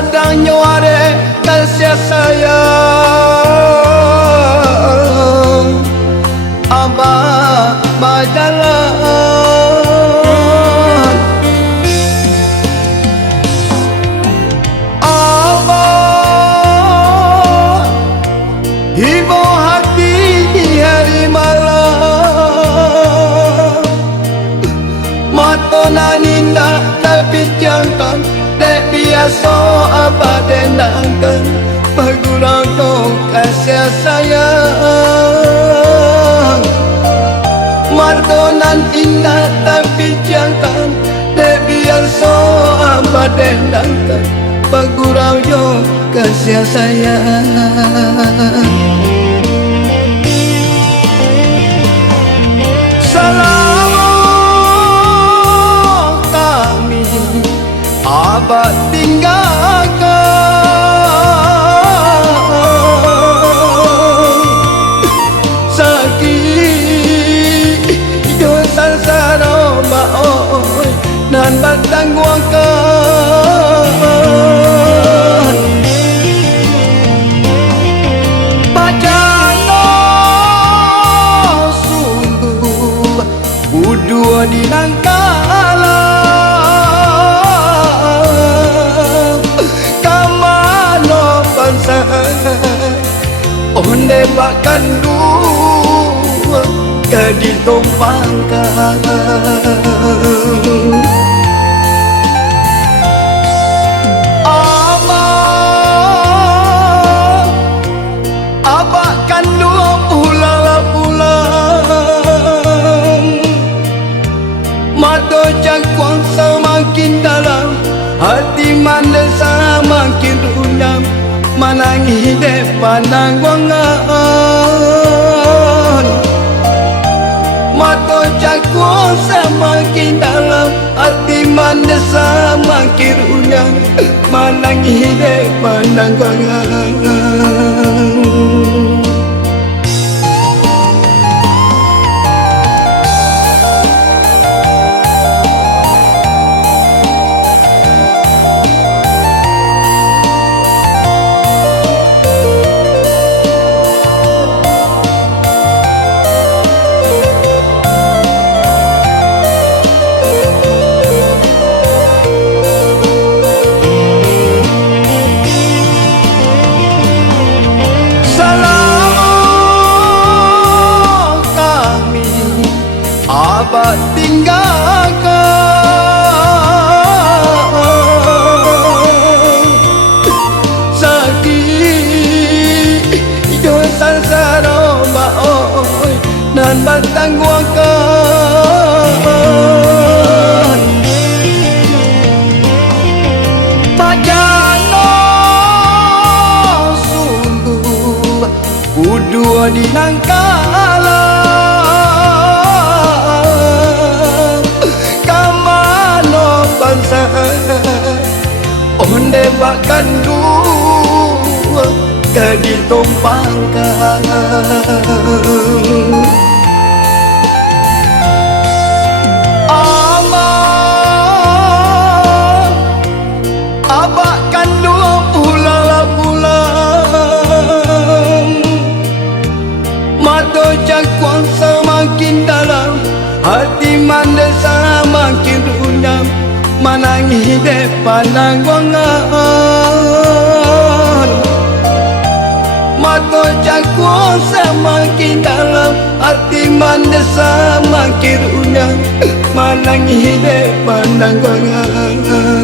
Sadang nyuare kasih sayang Abah berjalan Abah hibur hati di hari malam Mata naninda tapi jangan dek biasa Abah denangkan bergurau kau kasih sayang Mardonan indah tapi jangan dek biasa Abah denangkan bergurau kau kasih sayang Abah tinggalkan sakit dosa saroma oi nan bertangguhkan bacana sungguh udua di nangkala onde bakkan dua jadi tumpangkan Abah kan dua pulang mata cangkuang semakin dalam hati mandesa makin runyam manangi depan nangwangan mata cangkuang semakin dalam hati mandesa makin runyam manangi depan nangwangan Abah tinggalkan sakit dosa saroma oi nan bertangguhkan bacana sungguh udua di nangkala onde bakkan dua jadi tumpangkan Abah kan dua pulang mata cangkuang semakin dalam hati mandesa makin runyam manangi depan nangwangan mata cangkuang semakin dalam hati mandesa makin runyam manangi depan nangwangan